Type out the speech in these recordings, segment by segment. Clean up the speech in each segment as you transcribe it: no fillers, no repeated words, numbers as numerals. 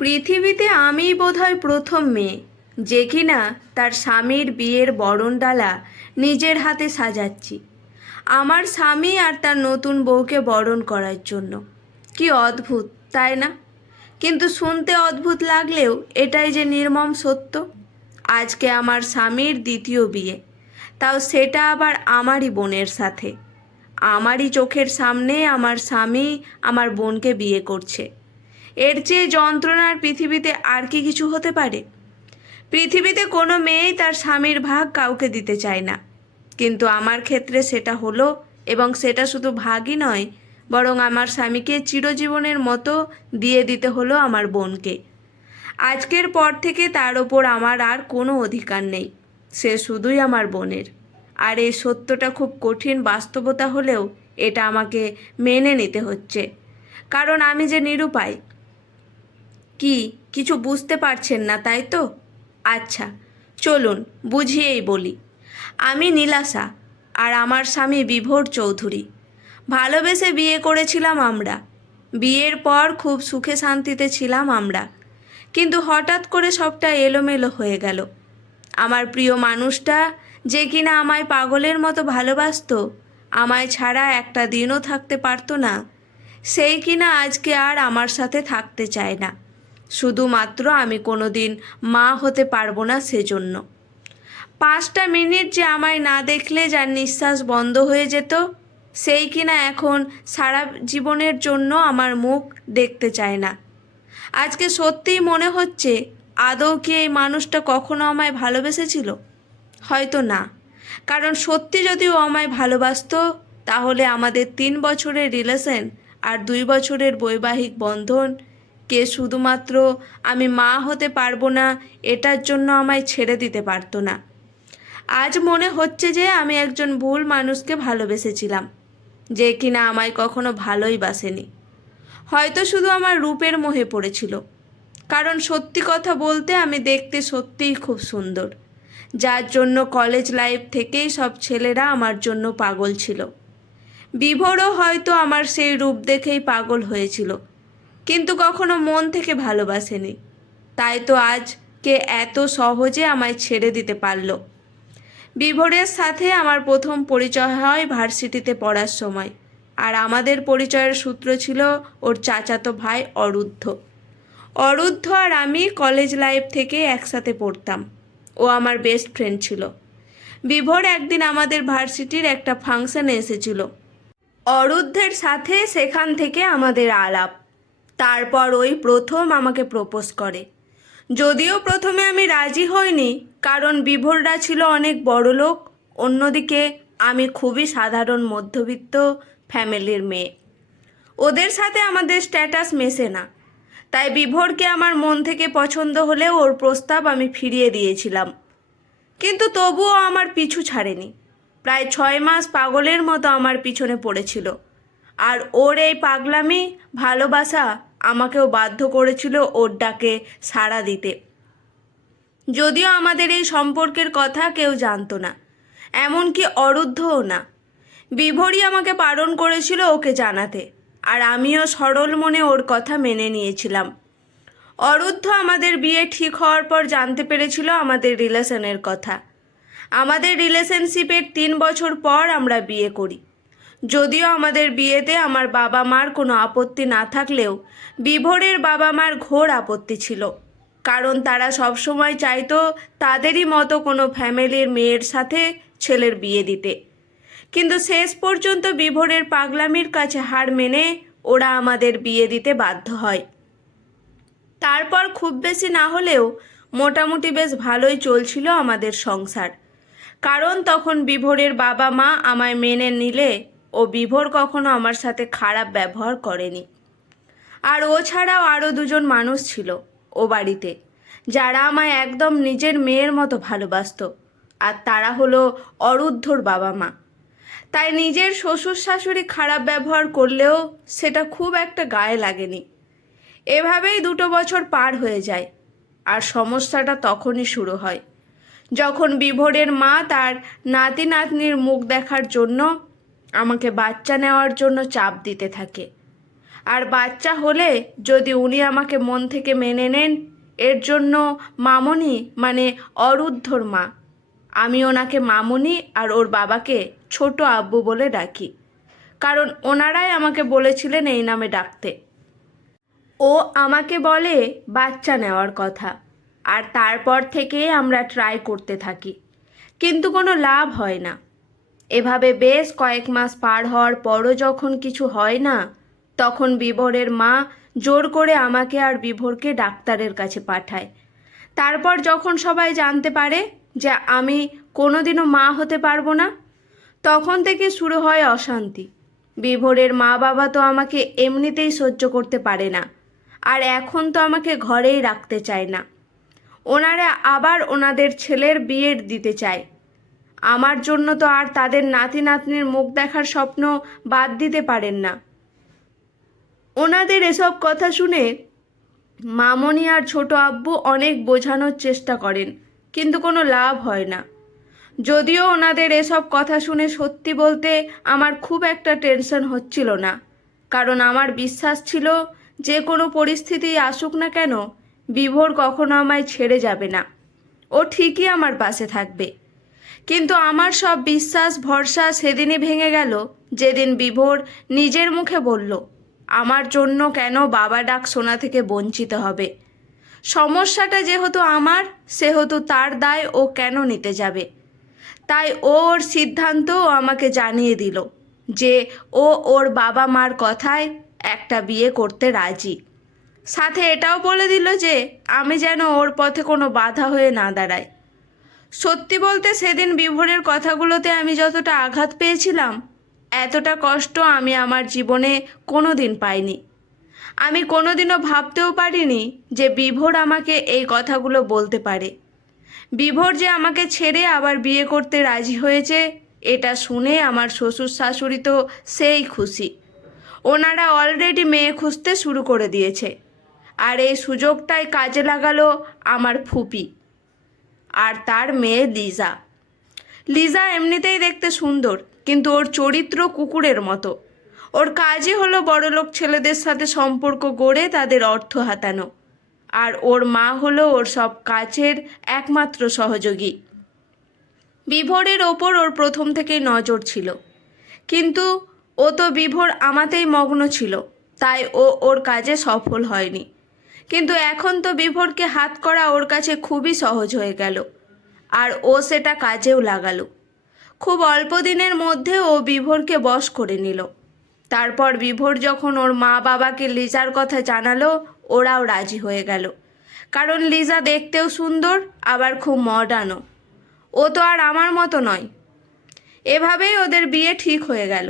পৃথিবীতে আমিই বোধহয় প্রথম মেয়ে যে কিনা তার স্বামীর বিয়ের বরণডালা নিজের হাতে সাজাচ্ছি আমার স্বামী আর তার নতুন বউকে বরণ করার জন্য। কি অদ্ভুত, তাই না? কিন্তু শুনতে অদ্ভুত লাগলেও এটাই যে নির্মম সত্য। আজকে আমার স্বামীর দ্বিতীয় বিয়ে, তাও সেটা আবার আমারই বোনের সাথে। আমারই চোখের সামনে আমার স্বামী আমার বোনকে বিয়ে করছে। এর চেয়ে যন্ত্রণার পৃথিবীতে আর কি কিছু হতে পারে? পৃথিবীতে কোনো মেয়েই তার স্বামীর ভাগ কাউকে দিতে চায় না, কিন্তু আমার ক্ষেত্রে সেটা হলো। এবং সেটা শুধু ভাগই নয়, বরং আমার স্বামীকে চিরজীবনের মতো দিয়ে দিতে হলো আমার বোনকে। আজকের পর থেকে তার ওপর আমার আর কোনো অধিকার নেই, সে শুধুই আমার বোনের। আর এই সত্যটা খুব কঠিন বাস্তবতা হলেও এটা আমাকে মেনে নিতে হচ্ছে, কারণ আমি যে নিরুপায়। কি কিছু বুঝতে পারছেন না, তাই তো? আচ্ছা, চলুন বুঝিয়েই বলি। আমি নীলাশা, আর আমার স্বামী বিভোর চৌধুরী। ভালোবেসে বিয়ে করেছিলাম আমরা। বিয়ের পর খুব সুখে শান্তিতে ছিলাম আমরা, কিন্তু হঠাৎ করে সবটা এলোমেলো হয়ে গেল। আমার প্রিয় মানুষটা, যে কিনা আমায় পাগলের মতো ভালোবাসতো, আমায় ছাড়া একটা দিনও থাকতে পারতো না, সেই কিনা আজকে আর আমার সাথে থাকতে চায় না, শুধুমাত্র আমি কোনো দিন মা হতে পারবো না সেজন্য। 5টা মিনিট যে আমায় না দেখলে যার নিঃশ্বাস বন্ধ হয়ে যেত, সেই কিনা এখন সারা জীবনের জন্য আমার মুখ দেখতে চায় না। আজকে সত্যিই মনে হচ্ছে, আদৌ কি এই মানুষটা কখনো আমায় ভালোবেসেছিল? হয়তো না, কারণ সত্যি যদি ও আমায় ভালোবাসতো, তাহলে আমাদের 3 বছরের রিলেশন আর 2 বছরের বৈবাহিক বন্ধন কে শুধুমাত্র আমি মা হতে পারবো না এটার জন্য আমায় ছেড়ে দিতে পারতো না। আজ মনে হচ্ছে যে আমি একজন ভুল মানুষকে ভালোবেসেছিলাম, যে কিনা আমায় কখনো ভালোই বাসেনি। হয়তো শুধু আমার রূপের মোহে পড়েছিল, কারণ সত্যি কথা বলতে আমি দেখতে সত্যিই খুব সুন্দর, যার জন্য কলেজ লাইফ থেকেই সব ছেলেরা আমার জন্য পাগল ছিল। বিভোরও হয়তো আমার সেই রূপ দেখেই পাগল হয়েছিল, কিন্তু কখনো মন থেকে ভালোবাসেনি। তাই তো আজকে এত সহজে আমায় ছেড়ে দিতে পারল। বিভোরের সাথে আমার প্রথম পরিচয় হয় ভার্সিটিতে পড়ার সময়, আর আমাদের পরিচয়ের সূত্র ছিল ওর চাচাতো ভাই অরুদ্ধ। অরুদ্ধ আর আমি কলেজ লাইফ থেকে একসাথে পড়তাম, ও আমার বেস্ট ফ্রেন্ড ছিল। বিভোর একদিন আমাদের ভার্সিটির একটা ফাংশনে এসেছিল, অরুদ্ধের সাথে সেখান থেকে আমাদের আলাপ। তারপর ওই প্রথম আমাকে প্রপোজ করে। যদিও প্রথমে আমি রাজি হইনি, কারণ বিভোররা ছিল অনেক বড় লোক, অন্যদিকে আমি খুবই সাধারণ মধ্যবিত্ত ফ্যামিলির মেয়ে। ওদের সাথে আমাদের স্ট্যাটাস মেশে না, তাই বিভোরকে আমার মন থেকে পছন্দ হলেও ওর প্রস্তাব আমি ফিরিয়ে দিয়েছিলাম। কিন্তু তবুও আমার পিছু ছাড়েনি। প্রায় 6 মাস পাগলের মতো আমার পিছনে পড়েছিল, আর ওর এই পাগলামি ভালোবাসা আমাকেও বাধ্য করেছিল ওর ডাকে সাড়া দিতে। যদিও আমাদের এই সম্পর্কের কথা কেউ জানতো না, এমনকি অরুদ্ধও না। বিভোরই আমাকে বারণ করেছিল ওকে জানাতে, আর আমিও সরল মনে ওর কথা মেনে নিয়েছিলাম। অরুদ্ধ আমাদের বিয়ে ঠিক হওয়ার পর জানতে পেরেছিল আমাদের রিলেশনের কথা। আমাদের রিলেশনশিপের 3 বছর পর আমরা বিয়ে করি। যদিও আমাদের বিয়েতে আমার বাবা মার কোনো আপত্তি না থাকলেও বিভোরের বাবা মার ঘোর আপত্তি ছিল, কারণ তারা সবসময় চাইতো তাদেরই মতো কোনো ফ্যামিলির মেয়ের সাথে ছেলের বিয়ে দিতে। কিন্তু শেষ পর্যন্ত বিভোরের পাগলামির কাছে হার মেনে ওরা আমাদের বিয়ে দিতে বাধ্য হয়। তারপর খুব বেশি না হলেও মোটামুটি বেশ ভালোই চলছিল আমাদের সংসার, কারণ তখন বিভোরের বাবা মা আমায় মেনে নিলে ও বিভোর কখনো আমার সাথে খারাপ ব্যবহার করেনি। আর ও ছাড়াও আরও 2জন মানুষ ছিল ও বাড়িতে, যারা আমায় একদম নিজের মেয়ের মতো ভালোবাসতো, আর তারা হলো অরুদ্ধর বাবা মা। তাই নিজের শ্বশুর শাশুড়ি খারাপ ব্যবহার করলেও সেটা খুব একটা গায়ে লাগেনি। এভাবেই 2 বছর পার হয়ে যায়, আর সমস্যাটা তখনই শুরু হয় যখন বিভোরের মা তার নাতি নাতনির মুখ দেখার জন্য আমাকে বাচ্চা নেওয়ার জন্য চাপ দিতে থাকে। আর বাচ্চা হলে যদি উনি আমাকে মন থেকে মেনে নেন, এর জন্য মামনি মানে অরুদ্ধর মা, আমি ওনাকে মামনি আর ওর বাবাকে ছোট আব্বু বলে ডাকি, কারণ ওনারাই আমাকে বলেছিলেন এই নামে ডাকতে। ও আমাকে বলে বাচ্চা নেওয়ার কথা, আর তারপর থেকে আমরা ট্রাই করতে থাকি, কিন্তু কোনো লাভ হয় না। এভাবে বেশ কয়েক মাস পার হওয়ার পরও যখন কিছু হয় না, তখন বিভোরের মা জোর করে আমাকে আর বিভোরকে ডাক্তারের কাছে পাঠায়। তারপর যখন সবাই জানতে পারে যে আমি কোনোদিনও মা হতে পারবো না, তখন থেকে শুরু হয় অশান্তি। বিভোরের মা বাবা তো আমাকে এমনিতেই সহ্য করতে পারে না, আর এখন তো আমাকে ঘরেই রাখতে চায় না। ওনারা আবার ওনাদের ছেলের বিয়ে দিতে চায়। আমার জন্য তো আর তাদের নাতি নাতনির মুখ দেখার স্বপ্ন বাদ দিতে পারেন না। ওনাদের এসব কথা শুনে মামনি আর ছোট আব্বু অনেক বোঝানোর চেষ্টা করেন, কিন্তু কোনো লাভ হয় না। যদিও ওনাদের এসব কথা শুনে সত্যি বলতে আমার খুব একটা টেনশন হচ্ছিল না, কারণ আমার বিশ্বাস ছিল যে কোনো পরিস্থিতি আসুক না কেন, বিভোর কখনো আমায় ছেড়ে যাবে না, ও ঠিকই আমার পাশে থাকবে। কিন্তু আমার সব বিশ্বাস ভরসা সেদিনই ভেঙে গেল যেদিন বিভোর নিজের মুখে বলল আমার জন্য কেন বাবা ডাক শোনা থেকে বঞ্চিত হবে। সমস্যাটা যেহেতু আমার, সেহেতু তার দায় ও কেন নিতে যাবে। তাই ওর সিদ্ধান্ত আমাকে জানিয়ে দিল যে ও ওর বাবা মার কথায় একটা বিয়ে করতে রাজি। সাথে এটাও বলে দিল যে আমি যেন ওর পথে কোনো বাধা হয়ে না দাঁড়ায়। সত্যি বলতে সেদিন বিভোরের কথাগুলোতে আমি যতটা আঘাত পেয়েছিলাম, এতটা কষ্ট আমি আমার জীবনে কোনো দিন পাইনি। আমি কোনোদিনও ভাবতেও পারিনি যে বিভোর আমাকে এই কথাগুলো বলতে পারে। বিভোর যে আমাকে ছেড়ে আবার বিয়ে করতে রাজি হয়েছে, এটা শুনে আমার শ্বশুর শাশুড়ি তো সেই খুশি। ওনারা অলরেডি মেয়ে খুঁজতে শুরু করে দিয়েছে, আর এই সুযোগটাই কাজে লাগালো আমার ফুপি আর তার মেয়ে লিজা। লিজা এমনিতেই দেখতে সুন্দর, কিন্তু ওর চরিত্র কুকুরের মতো। ওর কাজই হলো বড়লোক ছেলেদের সাথে সম্পর্ক গড়ে তাদের অর্থ হাতানো, আর ওর মা হলো ওর সব কাজের একমাত্র সহযোগী। বিভোরের ওপর ওর প্রথম থেকেই নজর ছিল, কিন্তু ও তো বিভোর আমাতেই মগ্ন ছিল, তাই ও ওর কাজে সফল হয়নি। কিন্তু এখন তো বিভোরকে হাত করা ওর কাছে খুবই সহজ হয়ে গেল, আর ও সেটা কাজেও লাগালো। খুব অল্প দিনের মধ্যে ও বিভোরকে বশ করে নিল। তারপর বিভোর যখন ওর মা বাবাকে লিজার কথা জানালো, ওরাও রাজি হয়ে গেল, কারণ লিজা দেখতেও সুন্দর, আবার খুব মডার্নও। ও তো আর আমার মতো নয়। এভাবেই ওদের বিয়ে ঠিক হয়ে গেল।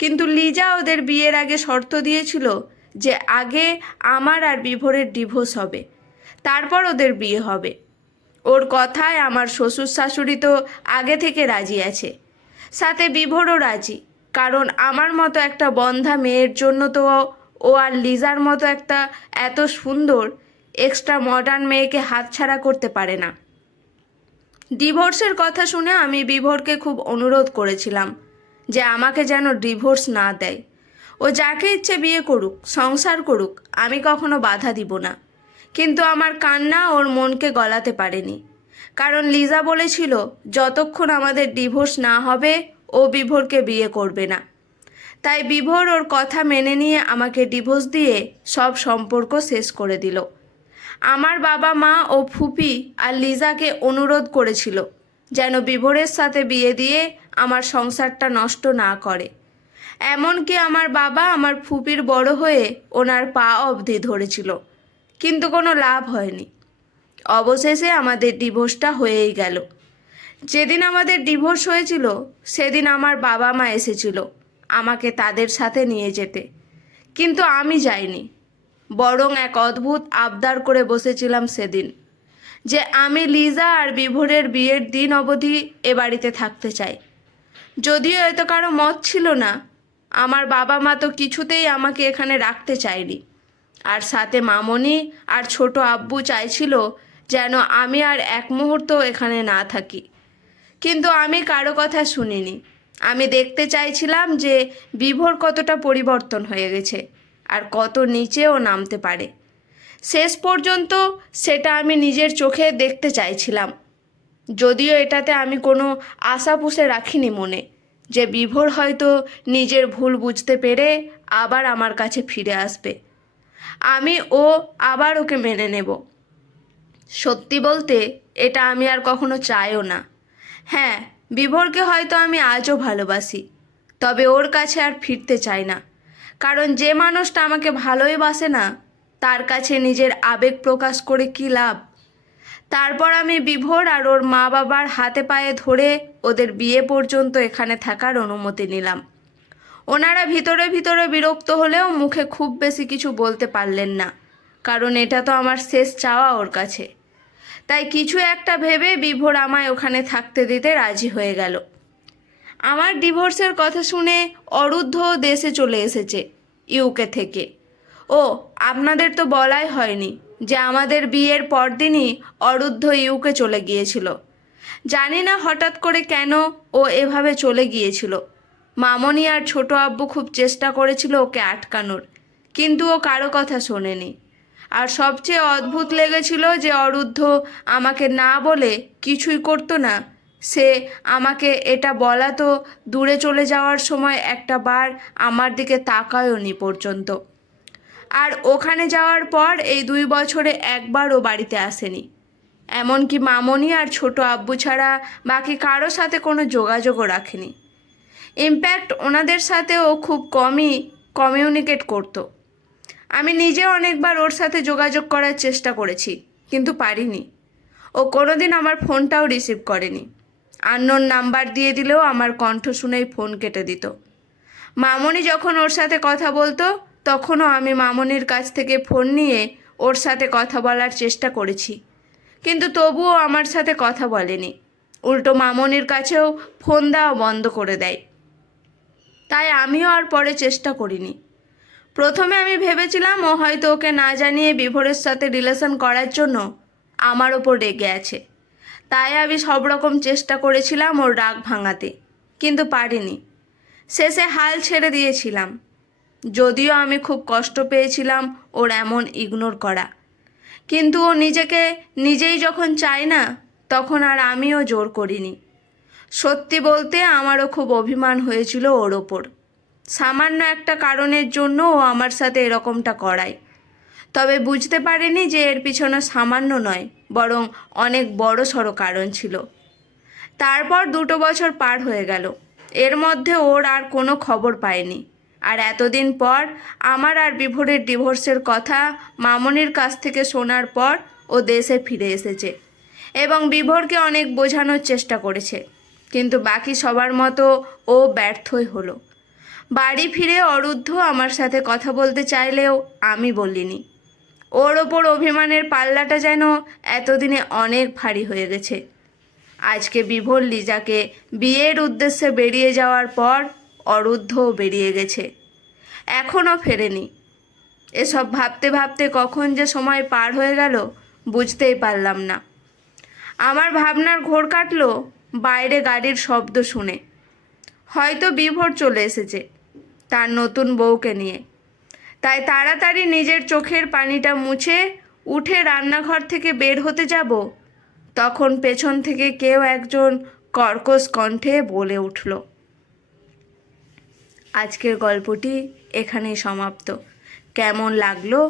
কিন্তু লিজা ওদের বিয়ের আগে শর্ত দিয়েছিল যে আগে আমার আর বিভোরের ডিভোর্স হবে, তারপর ওদের বিয়ে হবে। ওর কথায় আমার শ্বশুর শাশুড়ি তো আগে থেকে রাজি আছে, সাথে বিভোরও রাজি, কারণ আমার মতো একটা বন্ধা মেয়ের জন্য তো ও আর লিজার মতো একটা এত সুন্দর এক্সট্রা মডার্ন মেয়েকে হাতছাড়া করতে পারে না। ডিভোর্সের কথা শুনে আমি বিভোরকে খুব অনুরোধ করেছিলাম যে আমাকে যেন ডিভোর্স না দেয়। ও যাকে ইচ্ছে বিয়ে করুক, সংসার করুক, আমি কখনো বাধা দিব না। কিন্তু আমার কান্না ওর মনকে গলাতে পারেনি, কারণ লিজা বলেছিল যতক্ষণ আমাদের ডিভোর্স না হবে ও বিভোরকে বিয়ে করবে না। তাই বিভোর ওর কথা মেনে নিয়ে আমাকে ডিভোর্স দিয়ে সব সম্পর্ক শেষ করে দিল। আমার বাবা মা ও ফুপি আর লিজাকে অনুরোধ করেছিল যেন বিভোরের সাথে বিয়ে দিয়ে আমার সংসারটা নষ্ট না করে। এমনকি আমার বাবা আমার ফুপির বড় হয়ে ওনার পা অবধি ধরেছিল, কিন্তু কোনো লাভ হয়নি। অবশেষে আমাদের ডিভোর্সটা হয়েই গেল। যেদিন আমাদের ডিভোর্স হয়েছিল সেদিন আমার বাবা মা এসেছিল আমাকে তাদের সাথে নিয়ে যেতে, কিন্তু আমি যাইনি। বরং এক অদ্ভুত আবদার করে বসেছিলাম সেদিন যে আমি লিজা আর বিভোরের বিয়ের দিন অবধি এ বাড়িতে থাকতে চাই। যদিও এত কারো মত ছিল না, আমার বাবা মা তো কিছুতেই আমাকে এখানে রাখতে চায়নি, আর সাথে মামনি আর ছোট আব্বু চাইছিল যেন আমি আর এক মুহূর্ত এখানে না থাকি। কিন্তু আমি কারো কথা শুনিনি। আমি দেখতে চাইছিলাম যে বিভোর কতটা পরিবর্তন হয়ে গেছে। আর কত নিচেও নামতে পারে। শেষ পর্যন্ত সেটা আমি নিজের চোখে দেখতে চাইছিলাম, যদিও এটাতে আমি কোনো আশা পুষে রাখিনি মনে যে বিভোর হয়তো নিজের ভুল বুঝতে পেরে আবার আমার কাছে ফিরে আসবে, আমি আবার ওকে মেনে নেব। সত্যি বলতে এটা আমি আর কখনো চাইও না। হ্যাঁ, বিভোরকে হয়তো আমি আজও ভালোবাসি, তবে ওর কাছে আর ফিরতে চাই না, কারণ যে মানুষটা আমাকে ভালোই বাসে না তার কাছে নিজের আবেগ প্রকাশ করে কী লাভ। তারপর আমি বিভোর আর ওর মা বাবার হাতে পায়ে ধরে ওদের বিয়ে পর্যন্ত এখানে থাকার অনুমতি নিলাম। ওনারা ভিতরে ভিতরে বিরক্ত হলেও মুখে খুব বেশি কিছু বলতে পারলেন না, কারণ এটা তো আমার শেষ চাওয়া ওর কাছে। তাই কিছু একটা ভেবে বিভোর আমায় ওখানে থাকতে দিতে রাজি হয়ে গেল। আমার ডিভোর্সের কথা শুনে অরুদ্ধ দেশে চলে এসেছে ইউকে থেকে। ও, আপনাদের তো বলাই হয়নি যে আমাদের বিয়ের পরদিনই অরুদ্ধ ইউকে চলে গিয়েছিল। জানি না হঠাৎ করে কেন ও এভাবে চলে গিয়েছিল। মামনি আর ছোট আব্বু খুব চেষ্টা করেছিল ওকে আটকানোর, কিন্তু ও কারো কথা শোনেনি। আর সবচেয়ে অদ্ভুত লেগেছিল যে অরুদ্ধ আমাকে না বলে কিছুই করতো না। সে আমাকে এটা বলা তো দূরে চলে যাওয়ার সময় একটা বার আমার দিকে তাকায়ওনি পর্যন্ত। আর ওখানে যাওয়ার পর এই 2 বছরে একবারও বাড়িতে আসেনি। এমনকি মামনি আর ছোট আব্বু ছাড়া বাকি কারো সাথে কোনো যোগাযোগও রাখেনি। ইনফ্যাক্ট ওনাদের সাথেও খুব কমই কমিউনিকেট করতো। আমি নিজে অনেকবার ওর সাথে যোগাযোগ করার চেষ্টা করেছি, কিন্তু পারিনি। ও কোনোদিন আমার ফোনটাও রিসিভ করেনি। আননোন নাম্বার দিয়ে দিলেও আমার কণ্ঠ শুনেই ফোন কেটে দিত। মামনি যখন ওর সাথে কথা বলতো তখনও আমি মামনির কাছ থেকে ফোন নিয়ে ওর সাথে কথা বলার চেষ্টা করেছি, কিন্তু তবুও আমার সাথে কথা বলেনি। উল্টো মামনির কাছেও ফোন দেওয়া বন্ধ করে দেয়। তাই আমিও আর পরে চেষ্টা করিনি। প্রথমে আমি ভেবেছিলাম ও হয়তো ওকে না জানিয়ে বিভোরের সাথে রিলেশন করার জন্য আমার ওপর রেগে আছে। তাই আমি সব রকম চেষ্টা করেছিলাম ওর রাগ ভাঙাতে, কিন্তু পারিনি। শেষে হাল ছেড়ে দিয়েছিলাম, যদিও আমি খুব কষ্ট পেয়েছিলাম ওর এমন ইগনোর করা। কিন্তু ও নিজেকে নিজেই যখন চায় না তখন আর আমিও জোর করিনি। সত্যি বলতে আমারও খুব অভিমান হয়েছিল ওর ওপর। সামান্য একটা কারণের জন্য ও আমার সাথে এরকমটা করায়। তবে বুঝতে পারিনি যে এর পিছনে সামান্য নয়, বরং অনেক বড় সড়ো কারণ ছিল। তারপর 2 বছর পার হয়ে গেল। এর মধ্যে ওর আর কোনো খবর পায়নি। আর এতদিন পর আমার আর বিভোরের ডিভোর্সের কথা মামনির কাছ থেকে শোনার পর ও দেশে ফিরে এসেছে এবং বিভোরকে অনেক বোঝানোর চেষ্টা করেছে, কিন্তু বাকি সবার মতো ও ব্যর্থই হলো। বাড়ি ফিরে অরুদ্ধ আমার সাথে কথা বলতে চাইলেও আমি বলিনি। ওর ওপর অভিমানের পাল্লাটা যেন এতদিনে অনেক ভারী হয়ে গেছে। আজকে বিভোর লিজাকে বিয়ের উদ্দেশ্যে বেরিয়ে যাওয়ার পর অরুদ্ধও বেরিয়ে গেছে, এখনও ফেরেনি। এসব ভাবতে ভাবতে কখন যে সময় পার হয়ে গেল বুঝতেই পারলাম না। আমার ভাবনার ঘোর কাটলো বাইরে গাড়ির শব্দ শুনে। হয়তো বিভোর চলে এসেছে তার নতুন বউকে নিয়ে। তাই তাড়াতাড়ি নিজের চোখের পানিটা মুছে উঠে রান্নাঘর থেকে বের হতে যাব, তখন পেছন থেকে কেউ একজন কর্কশ কণ্ঠে বলে উঠল। আজকের গল্পটি এখানেই সমাপ্ত। কেমন লাগলো